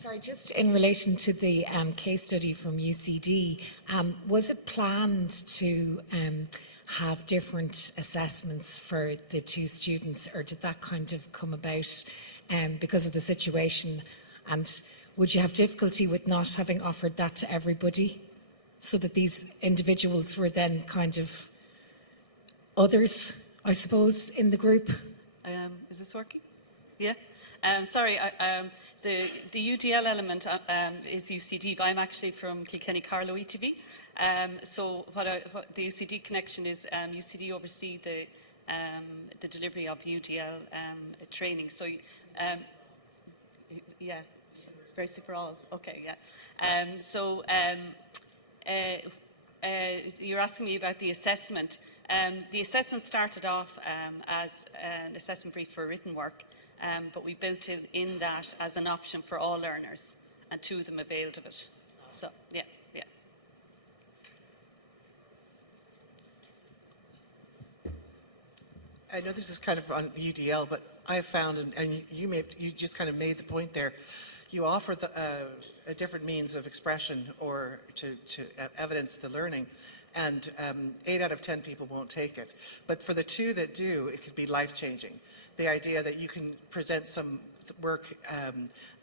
Sorry, just in relation to the case study from UCD, was it planned to have different assessments for the two students, or did that kind of come about because of the situation? And would you have difficulty with not having offered that to everybody, so that these individuals were then kind of others, I suppose, in the group? Is this working? Yeah. Sorry, the UDL element is UCD, but I'm actually from Kilkenny Carlow-ETV. So what the UCD connection is, UCD oversee the delivery of UDL training. So yeah, very super all. Okay, yeah. You're asking me about the assessment. The assessment started off as an assessment brief for written work, but we built it in that as an option for all learners, and two of them availed of it. So, yeah. I know this is kind of on UDL, but I have found, and you just kind of made the point there, you offer a different means of expression or to evidence the learning, and 8 out of 10 people won't take it. But for the 2 that do, it could be life-changing. The idea that you can present some work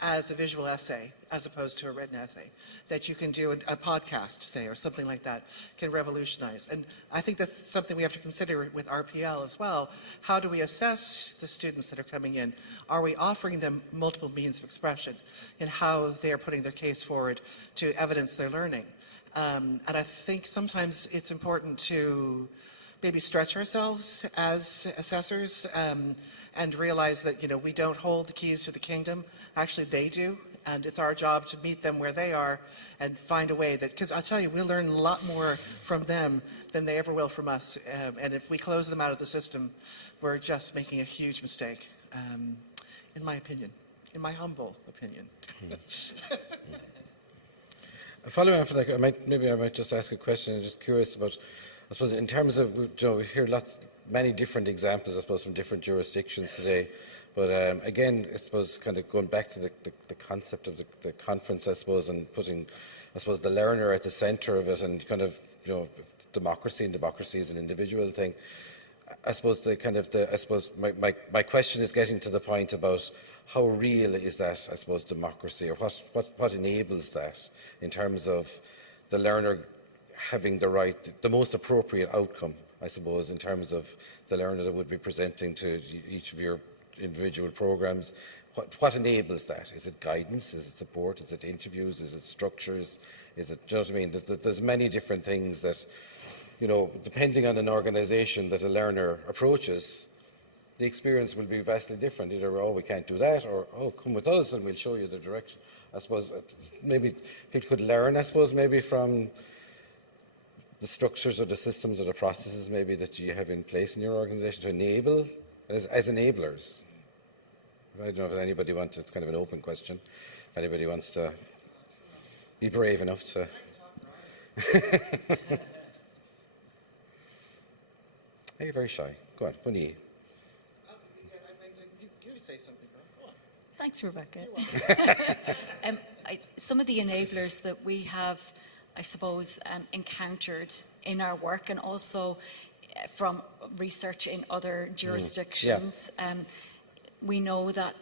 as a visual essay as opposed to a written essay, that you can do a podcast, say, or something like that, can revolutionize. And I think that's something we have to consider with RPL as well. How do we assess the students that are coming in? Are we offering them multiple means of expression in how they're putting their case forward to evidence their learning? And I think sometimes it's important to maybe stretch ourselves as assessors and realize that, you know, we don't hold the keys to the kingdom. Actually, they do. And it's our job to meet them where they are and find a way that, because I'll tell you, we'll learn a lot more from them than they ever will from us. And if we close them out of the system, we're just making a huge mistake, in my opinion, in my humble opinion. Following on from that, I might just ask a question. I'm just curious about, I suppose, in terms of, you know, we hear many different examples, I suppose, from different jurisdictions today. But again, I suppose, kind of going back to the concept of the conference, I suppose, and putting, I suppose, the learner at the centre of it, and kind of, you know, democracy is an individual thing. I suppose my question is getting to the point about how real is that, I suppose, democracy, or what enables that in terms of the learner having the most appropriate outcome, I suppose, in terms of the learner that would be presenting to each of your individual programs. What enables that? Is it guidance? Is it support? Is it interviews? Is it structures? Is it, do you know what I mean? There's many different things that, you know, depending on an organisation that a learner approaches, the experience will be vastly different. Either, oh, we can't do that, or, oh, come with us and we'll show you the direction. I suppose maybe people could learn, I suppose, maybe from the structures or the systems or the processes maybe that you have in place in your organisation to enable, as enablers. I don't know if anybody wants to, it's kind of an open question, if anybody wants to be brave enough to... You're very shy. Go on, Bunny. You say something. Go on. Thanks, Rebecca. Some of the enablers that we have, I suppose, encountered in our work, and also from research in other jurisdictions, we know that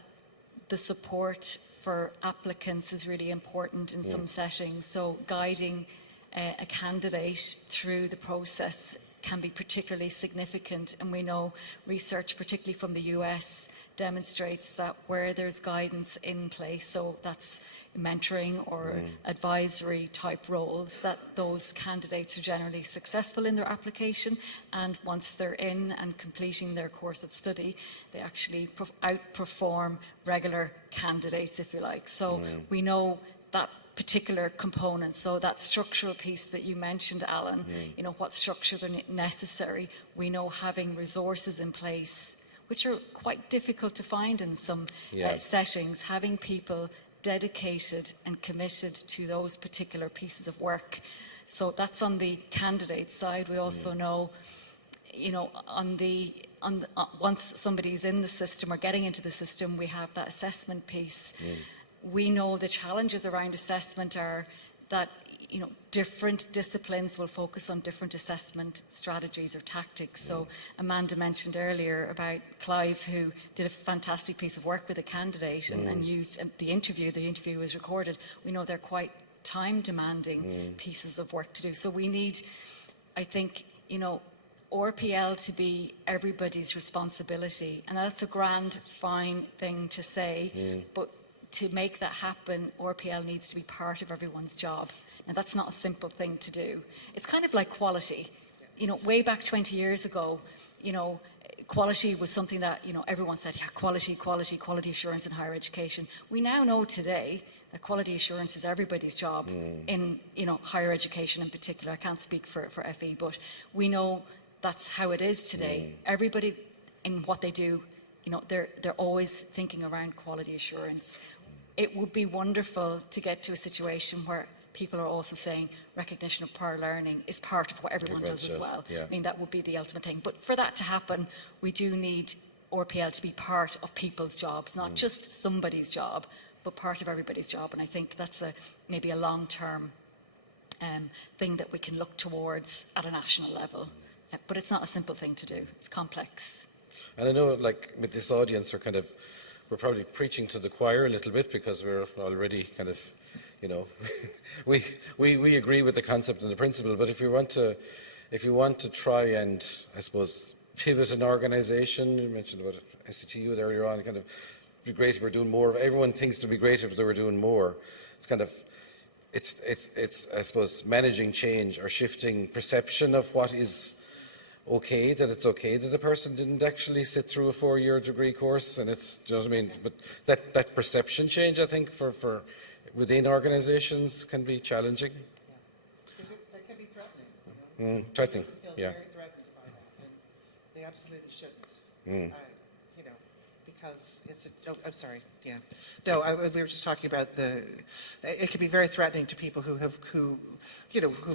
the support for applicants is really important in some settings. So guiding a candidate through the process can be particularly significant, and we know research, particularly from the US, demonstrates that where there's guidance in place, so that's mentoring or advisory type roles, that those candidates are generally successful in their application, and once they're in and completing their course of study, they actually outperform regular candidates, if you like. So we know that particular components. So that structural piece that you mentioned, Alan, you know, what structures are necessary. We know having resources in place, which are quite difficult to find in some settings, having people dedicated and committed to those particular pieces of work. So that's on the candidate side. We also know, you know, once somebody's in the system or getting into the system, we have that assessment piece. we know the challenges around assessment are that, you know, different disciplines will focus on different assessment strategies or tactics. So Amanda mentioned earlier about Clive, who did a fantastic piece of work with a candidate and used the interview was recorded. We know they're quite time-demanding pieces of work to do. So we need, I think, you know, RPL to be everybody's responsibility. And that's a grand, fine thing to say, but to make that happen, RPL needs to be part of everyone's job. Now, that's not a simple thing to do. It's kind of like quality. You know, way back 20 years ago, you know, quality was something that, you know, everyone said, yeah, quality assurance in higher education. We now know today that quality assurance is everybody's job in, you know, higher education in particular. I can't speak for FE, but we know that's how it is today. Everybody in what they do, you know, they're always thinking around quality assurance. It would be wonderful to get to a situation where people are also saying recognition of prior learning is part of what everyone does as well. Yeah. I mean, that would be the ultimate thing. But for that to happen, we do need RPL to be part of people's jobs, not just somebody's job, but part of everybody's job. And I think that's maybe a long-term thing that we can look towards at a national level. But it's not a simple thing to do. It's complex. And I know, like, with this audience, we're probably preaching to the choir a little bit, because we're already kind of, you know, we agree with the concept and the principle. But if you want to try and, I suppose, pivot an organisation, you mentioned about SCTU earlier on, kind of, it'd be great if we're doing more. Everyone thinks it'd be great if they were doing more. It's kind of, it's I suppose, managing change or shifting perception of what is okay, that it's okay that the person didn't actually sit through a 4-year degree course, and it's, do you know what I mean? But that perception change, I think, for within organisations can be challenging. Because that can be threatening. You know? Threatening, People feel yeah. very threatened by that, and they absolutely shouldn't. You know, because it's a. Oh, I'm sorry. Yeah. No, we were just talking about it can be very threatening to people who've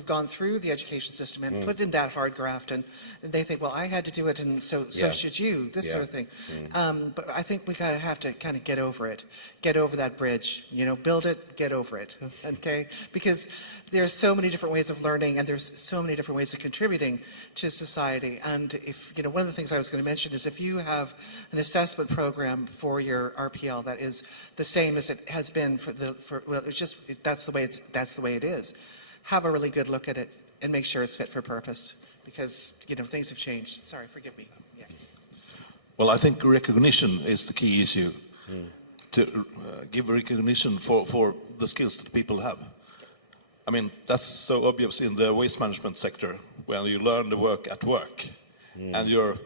gone through the education system and put in that hard graft, and they think, well, I had to do it, and so should you. This sort of thing. But I think we have to kind of get over it, get over that bridge. You know, build it, get over it. Okay, because there's so many different ways of learning, and there's so many different ways of contributing to society. And if, you know, one of the things I was going to mention is if you have an assessment program for your RPL that is the same as it has been that's the way it is. Have a really good look at it and make sure it's fit for purpose, because, you know, things have changed. Sorry, forgive me. Yeah. Well, I think recognition is the key issue. To give recognition for the skills that people have. I mean, that's so obvious in the waste management sector, when you learn the work at work, and you're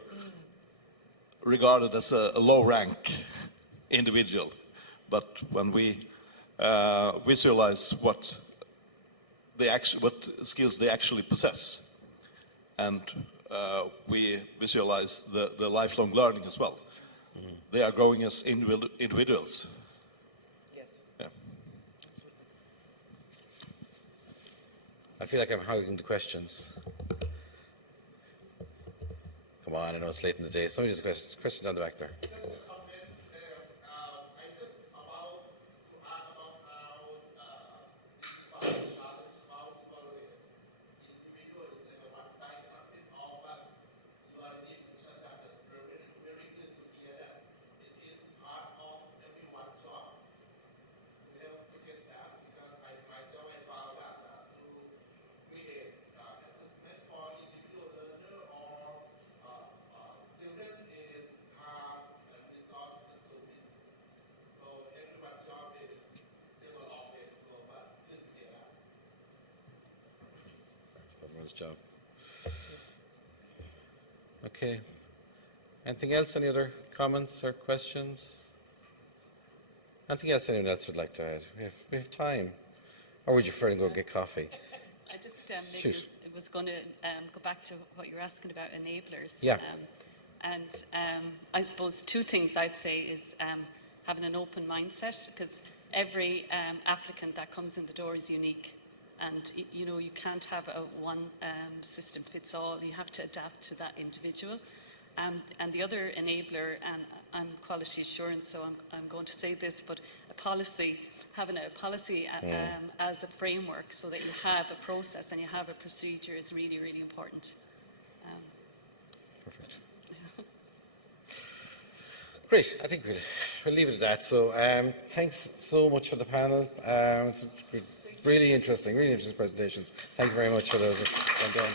regarded as a low-rank individual. But when we visualize what skills they actually possess, and we visualize the lifelong learning as well, they are growing as individuals. Yes. Yeah. I feel like I'm hogging the questions. Come on, I know it's late in the day. Somebody has a question down the back there. Job. Okay. Anything else? Any other comments or questions? Anything else anyone else would like to add? We have time. Or would you prefer to go get coffee? I just maybe was going to go back to what you were asking about enablers. Yeah. I suppose two things I'd say is having an open mindset, because every applicant that comes in the door is unique. And, you know, you can't have a one system fits all. You have to adapt to that individual. And the other enabler, and I'm quality assurance, so I'm going to say this, but a policy, having a policy as a framework so that you have a process and you have a procedure is really, really important. Perfect. Great. I think we'll leave it at that. So thanks so much for the panel. It's really interesting presentations. Thank you very much for those. Well done.